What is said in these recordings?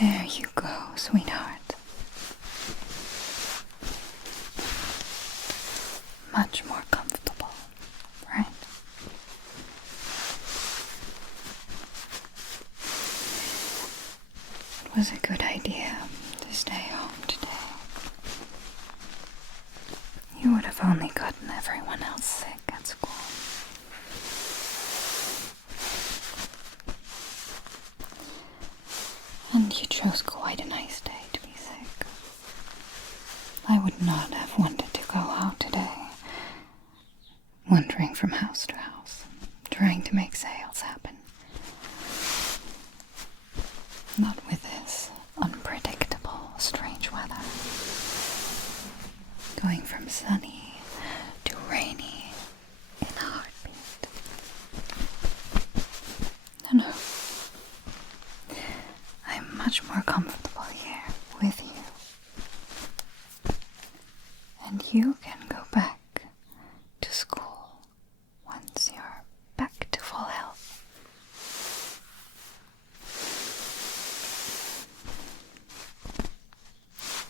There you go, sweetheart. Much more comfortable, right? It was a good idea to stay home today. You would have only gotten everyone else sick at school. And you chose quite a nice day to be sick. I would not have wanted to go out today, wandering from house to house, trying to make sales happen. Not with this unpredictable, strange weather. Going from sunny to rainy in a heartbeat. No. I'm much more comfortable here with you. And you can go back to school once you're back to full health.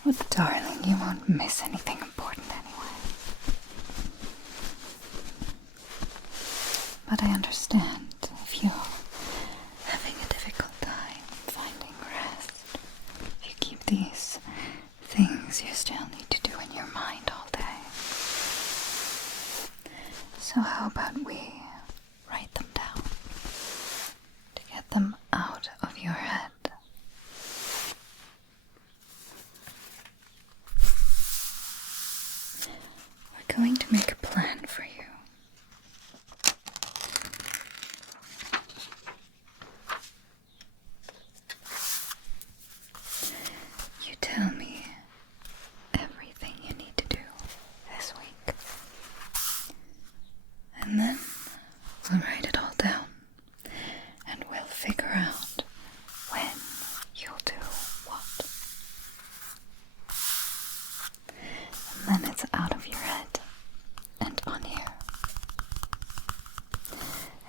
Oh, darling, you won't miss anything important anyway. But I understand if you're having a difficult time finding rest, if you keep these things you still need to do in your mind all day. So how about we write them down to get them out of your head? We're going to make a plan for you. You tell me everything you need to do this week. And then we'll write it all down. And we'll figure out when you'll do what. And then it's out of your head and on here.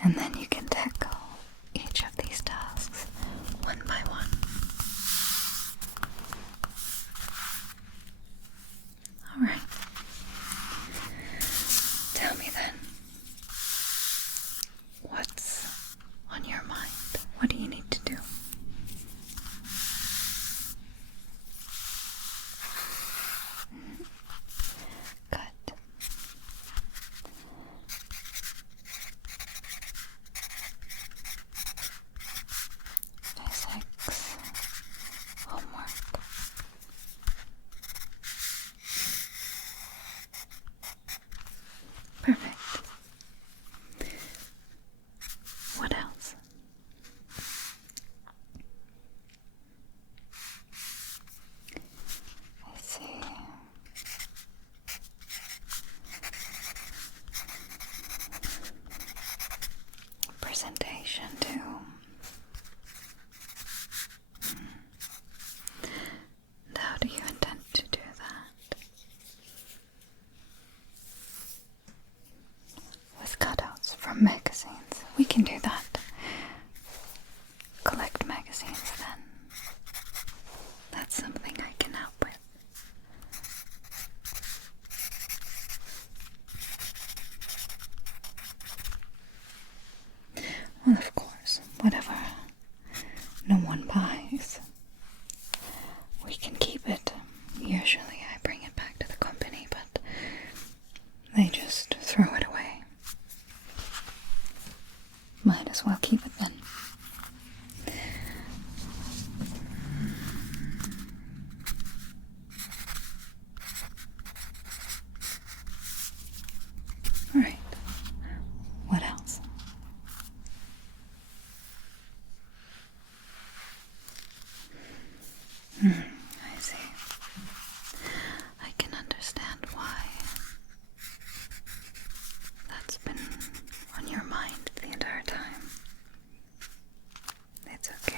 And then you can tackle each of these tasks one by one. Alright. Tell me then, what's on your mind? What do you need to do? Good. Physics. Homework. Perfect. What else? I see. Presentation too. And how do you intend to do that? With cutouts from magazines. We can do that. Collect magazines then. That's something I can help with. Well, of course, whatever no one buys, we can keep it. Usually I bring it back to the company, but they just throw it away. Might as well keep it then. Alright. What else? I see. I can understand why that's been on your mind the entire time. It's okay.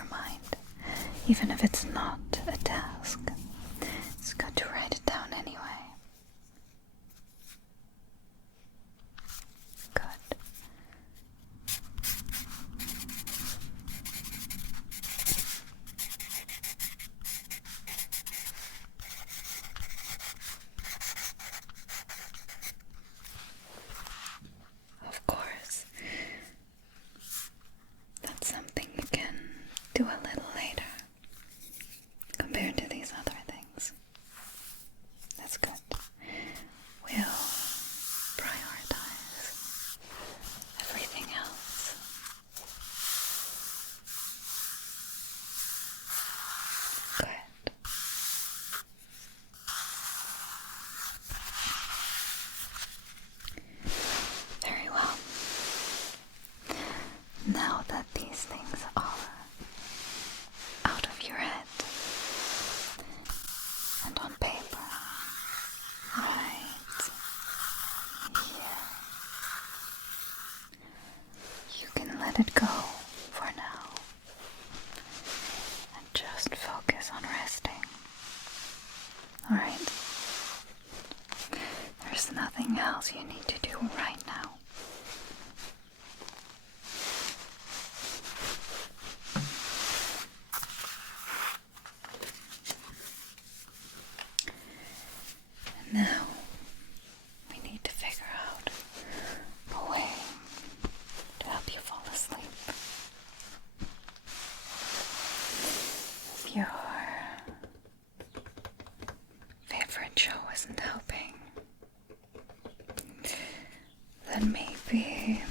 your mind, even if it's not a task. It's good to write it down anyway. Good. Of course, that's something you can do a little later compared to these other things. That's good. We'll prioritize everything else. Good. Very well. Now that these things are out of your head and on paper, right here, you can let it go for now and just focus on resting. Alright? There's nothing else you need to do right now. And now we need to figure out a way to help you fall asleep. If your favorite show isn't helping, then maybe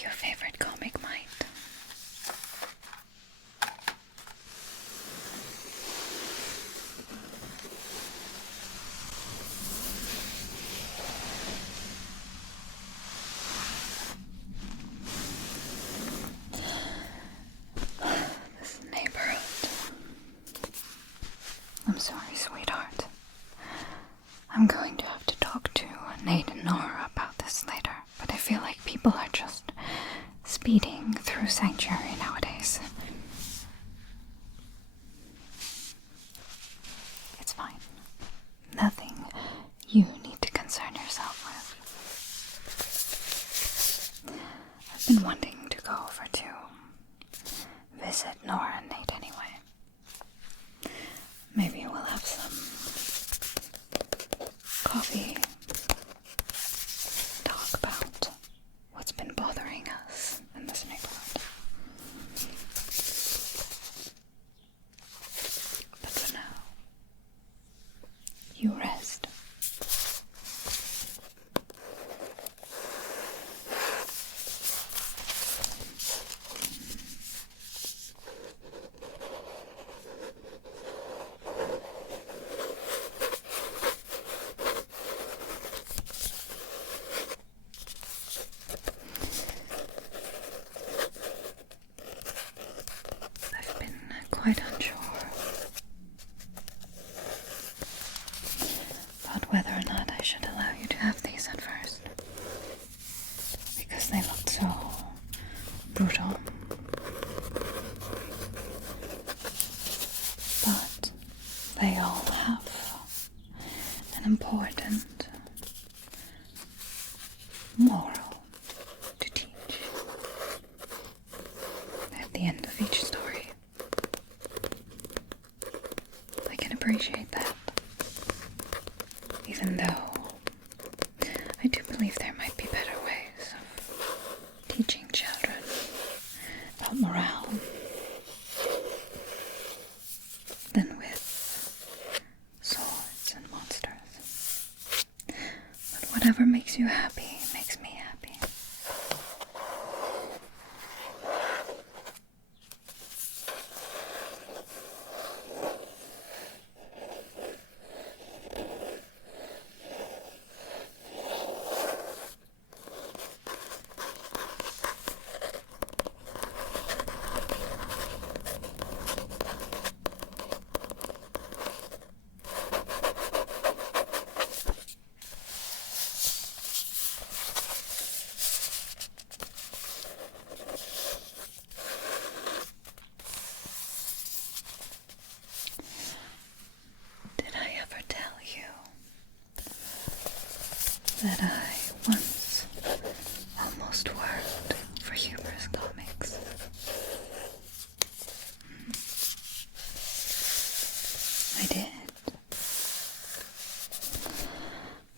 your favorite comic might. This neighborhood. I'm sorry, sweetheart. I'm going to have to talk to Nate and Nora about this later, but I feel like people are just speeding through Sanctuary nowadays. It's fine. Nothing you need to concern yourself with. I've been wanting to go over to visit Nora and Nate anyway. Maybe we'll have some coffee, talk about what's been bothering us in this neighborhood. But for now, you rest. I've been quite unsure about whether or not I should allow you to have these at first, because they looked so brutal. But they all have an important moral to teach at the end of each story. I can appreciate that, even though I do believe there might be better ways of teaching children about morale than with swords and monsters. But whatever makes you happy makes me happy. almost worked for humorous comics. I did.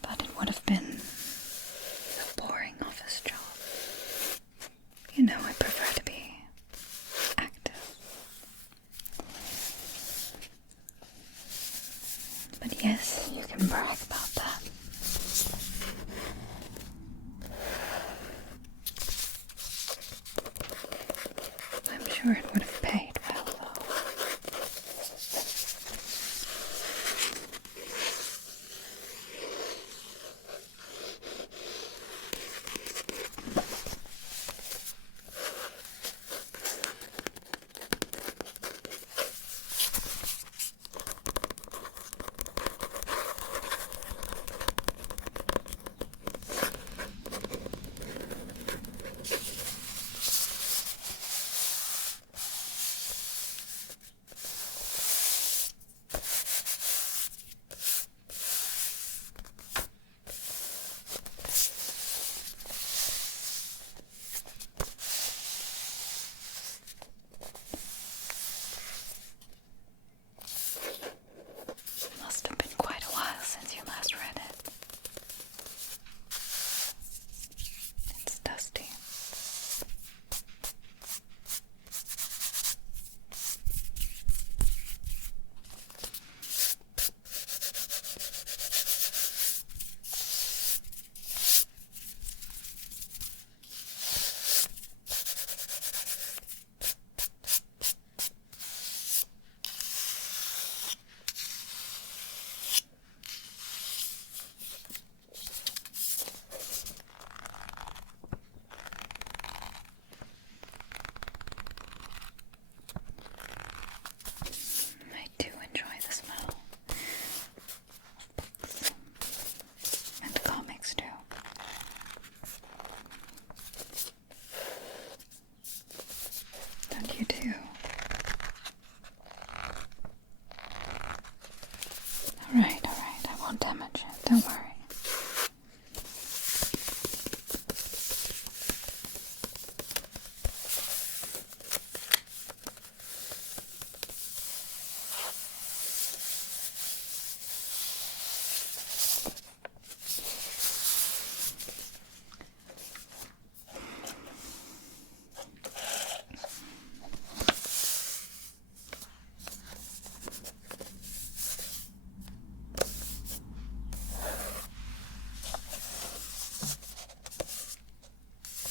But it would have been a boring office job. You know, I prefer to be active. But yes, you can brag about that. I'm sure it would have paid well, though. Must have been quite a while since you last read it. It's dusty. I do enjoy the smell of books and comics too. Don't you too? Alright, I won't damage it, don't worry.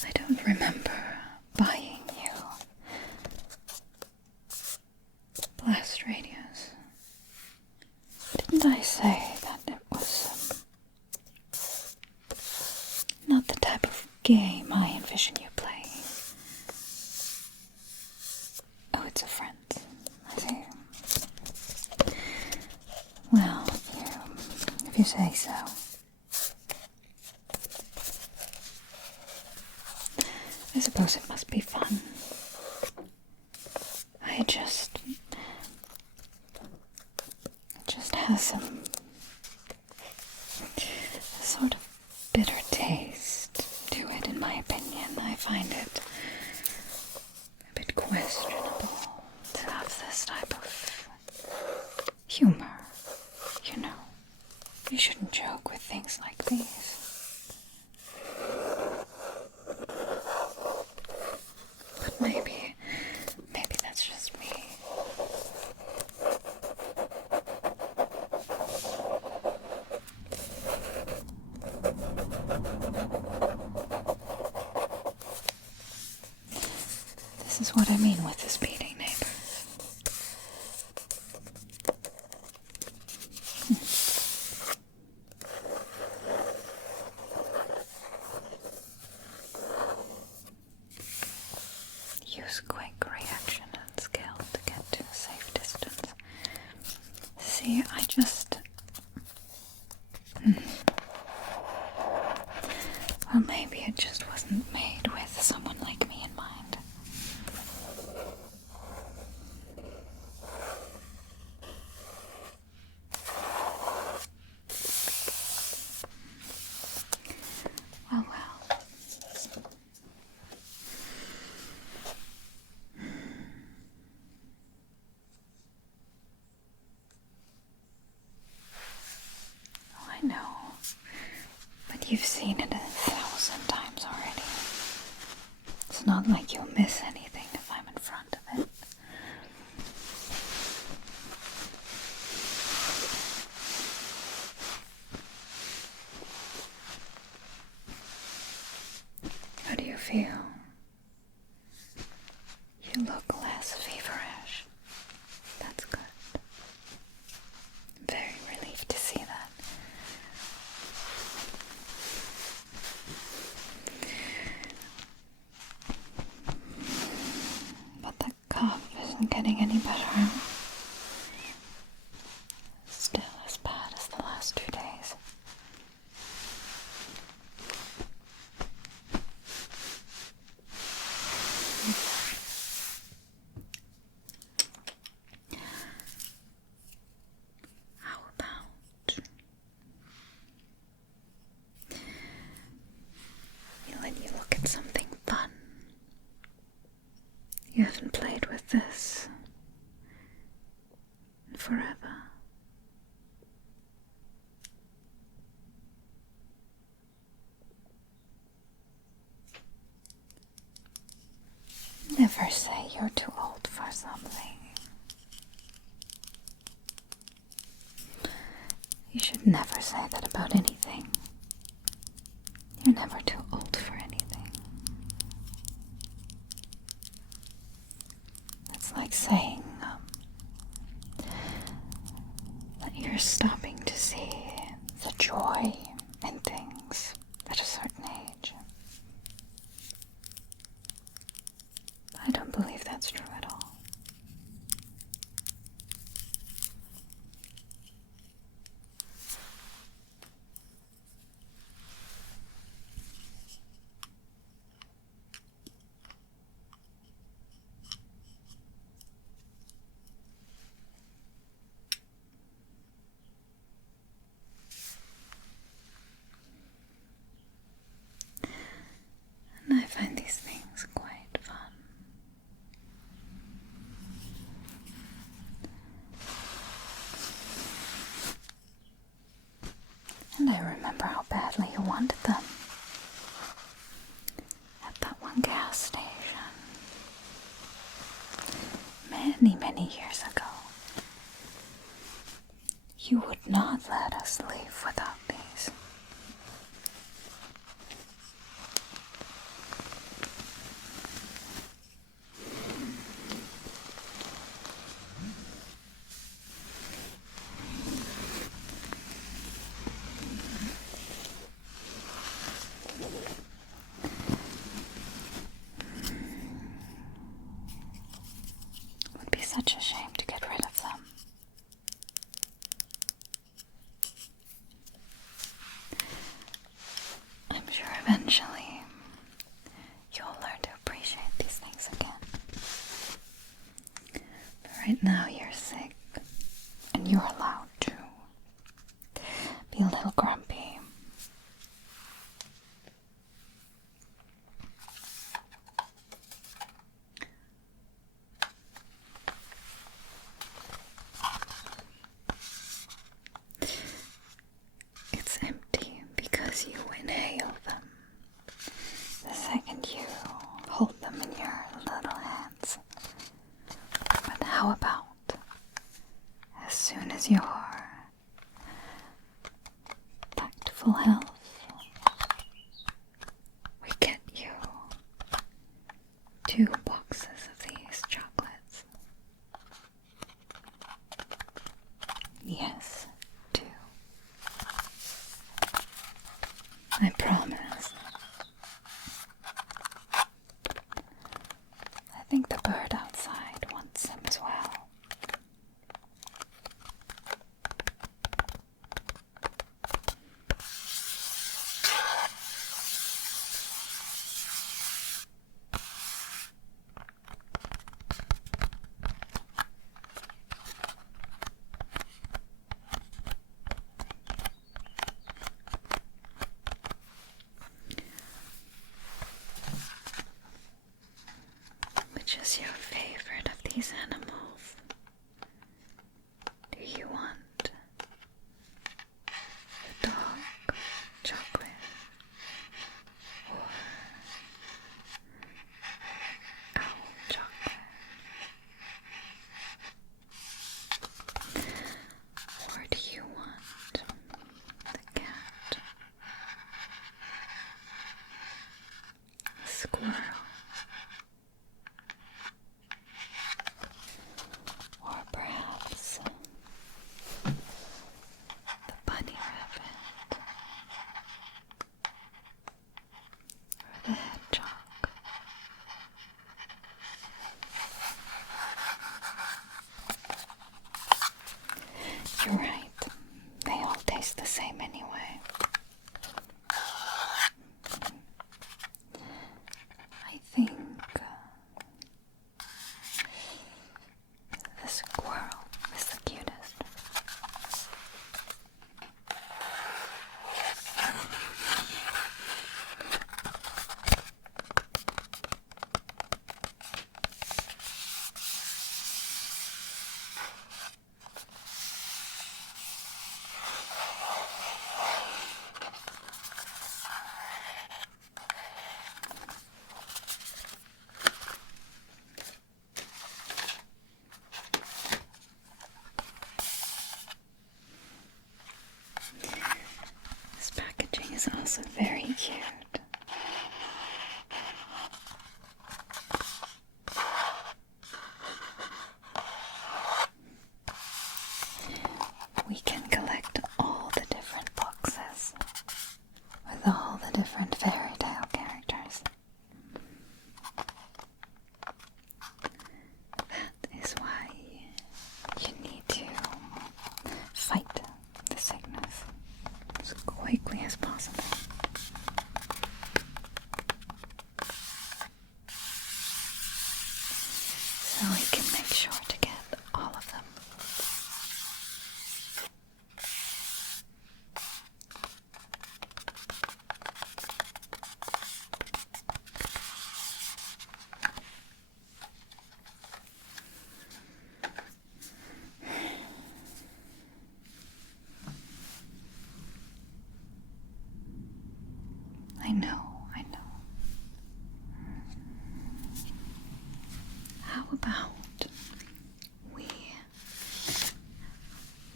I don't remember buying you blast radios. Didn't I say that it was not the type of game I envision you playing? Oh, it's a friend. I see. Well, if you say so. I suppose it must be fun. It just has some sort of bitter taste to it, in my opinion. I find it a bit questionable to have this type of humor. You know, you shouldn't joke with things like these. But maybe that's just me. This is what I mean with the speeding neighbors. Use quick reaction and skill to get to a safe distance. See, I just... Well, maybe it just wasn't made with someone like me in mind. Well. You've seen it 1,000 times already. It's not like you'll miss anything if I'm in front of it. How do you feel? You look less feverish. That's good. I'm very relieved to see that. But the cough isn't getting any better. Still as bad as the last 2 days. How about you let you look at something fun? You haven't played with this in forever. Never say you're too old for something. You should never say that about anything. You're never too old for anything. It's like saying that you're stopping to see the joy in things at a certain age. I don't believe that's true at all. And I find these things quite fun. And I remember how badly you wanted them at that one gas station many, many years ago. You would not let us leave without these. It would be such a shame to get rid of them. I'm sure eventually you'll learn to appreciate these things again. But right now you're sick, and you're allowed to be a little grumpy. It's empty because you inhale them the second you hold them in your little hands. But how about as soon as you're back to full health, we get you 2 boxes of these chocolates. Yes, 2. I promise. I think the bird outside wants them as well. Which is your favorite of these animals? Do you want the dog chocolate squirrel. Or perhaps the bunny rabbit. Or the hedgehog. You're right. They all taste the same anyway. I think the squirrel is the cutest. This packaging is also very cute. We can collect all the different boxes with all the different fairy tale characters. That is why you need to fight the sickness as quickly as possible. So we can make sure to get all of them. I know. How about we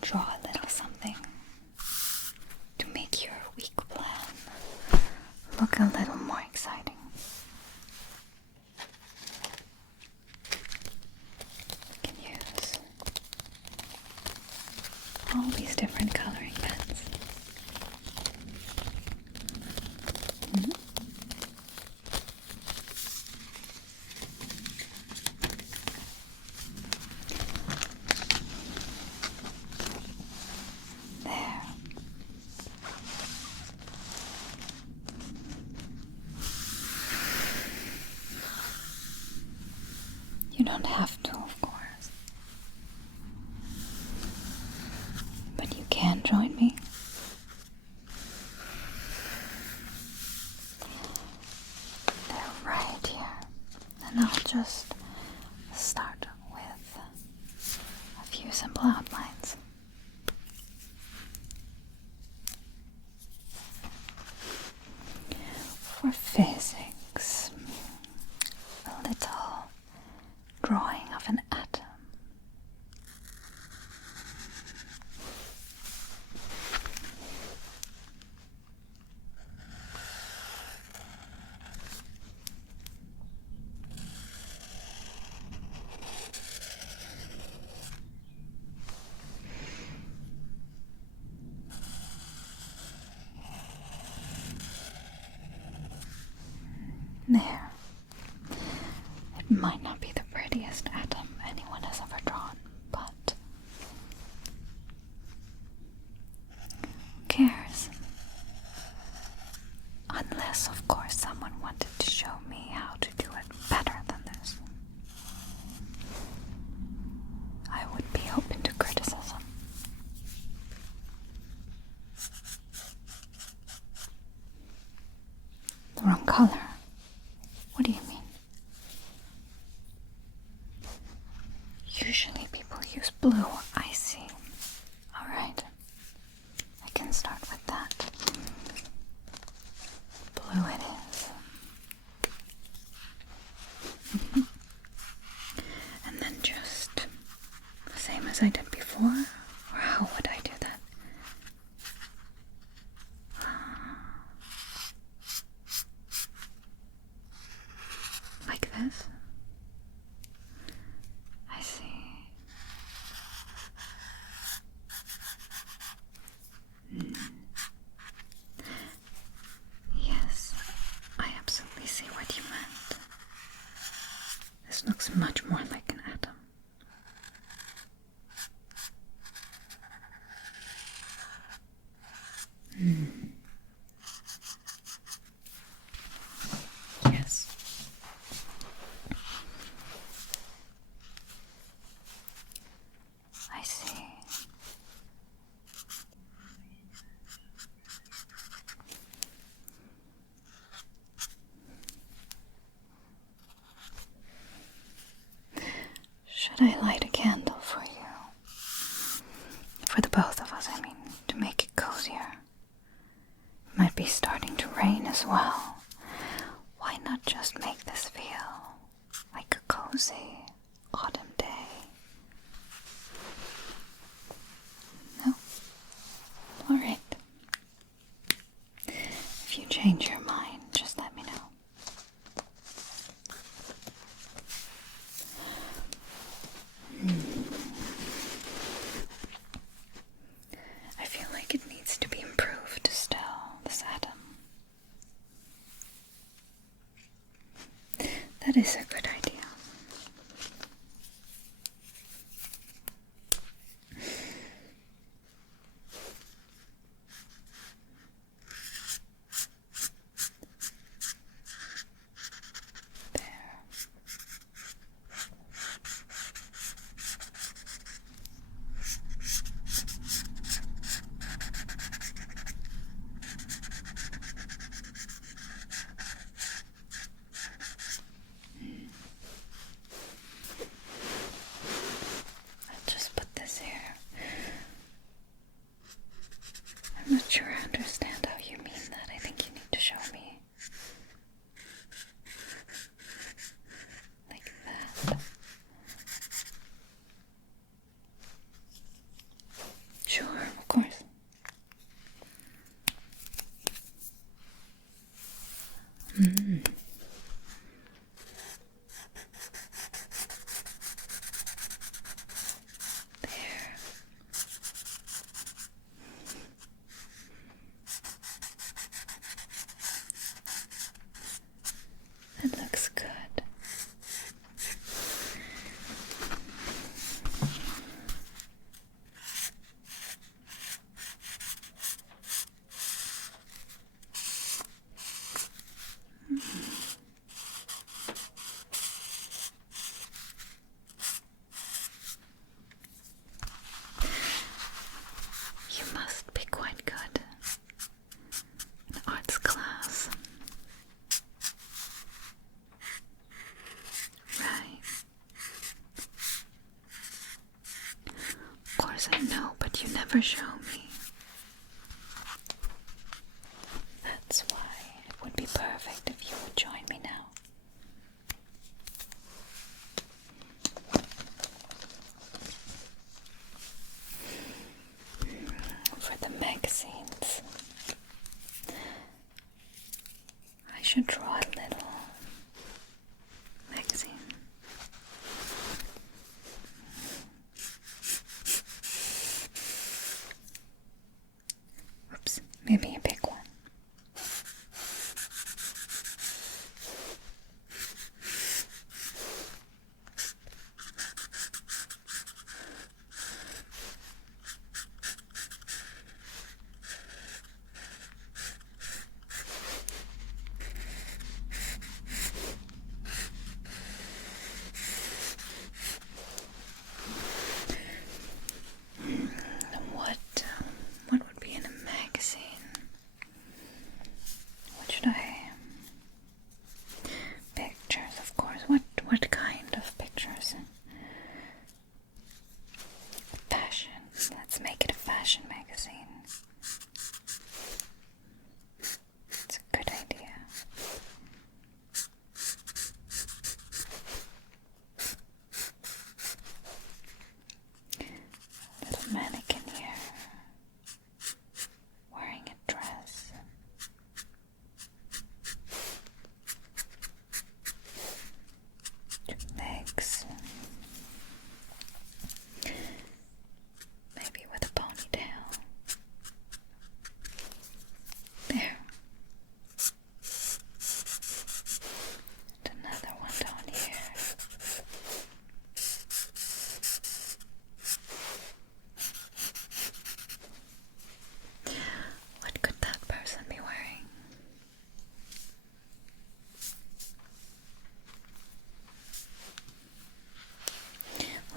draw a little something to make your week plan look a little more exciting? We can use all these different coloring pens. There. You don't have to, of course. But you can join me. They're right here. And I'll just start with a few simple outlines. For physics, a little drawing of an atom. There. It might not be the prettiest atom anyone has ever drawn, but who cares? Unless, of course, someone wanted to show me how to do it better than this. I would be open to criticism. The wrong color. What do you mean? Usually people use blue. I see. Alright. I can start with that. Blue it is. And then just the same as I did before? Or how would I do that? this? I see. Yes, I absolutely see what you meant. This looks much more like an atom. Yes. I see. Should I light a candle for you? For the both of us, I mean, to make it cozier. It might be starting to rain as well. Why not just make this feel like a cozy autumn day? No? Alright. If you change your mind, just let me know. I feel like it needs to be improved still, this atom. That is a good idea. There. I'll just put this here. I'm not sure I understand how you mean that. I think you need to show me. Like that. Sure, of course. There. That looks good. You must be quite good in arts class. Right. Of course I know, but you never show me. That's why it would be perfect if you would join me now. For the magazines, I should draw a little magazine.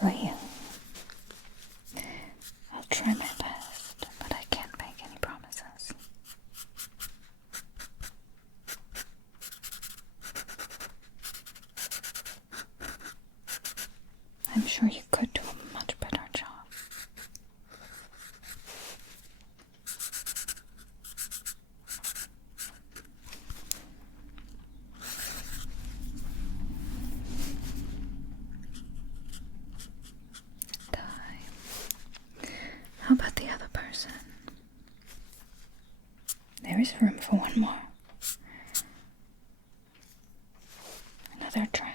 for you. I'll try my best, but I can't make any promises. I'm sure you could do a much better job. How about the other person? There is room for one more. Another try.